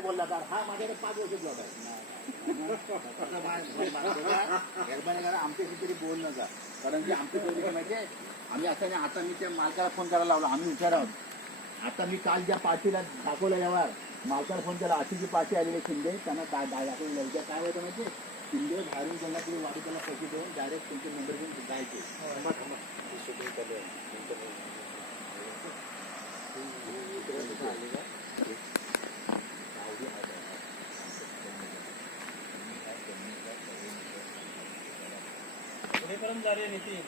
काय बोलला तर हा माझ्याकडे पाच वर्ष जॉब आहे हेरबाने आमच्याशी तरी बोल नका कारण की आमची पहिले आम्ही असं नाही आता मी त्या मालकाला फोन करायला लावला आम्ही विचार आहोत आता मी काल ज्या पार्टीला दाखवलं यावर मालकाला फोन केला अशीची पार्टी आलेली शिंदे त्यांना काय दाखवलं उद्या काय होतं माहिती शिंदे बाहेरून त्यांना तुम्ही वाढीला पैसे देऊन डायरेक्ट तुमचे नंबर घेऊन जायचे परम जा नीति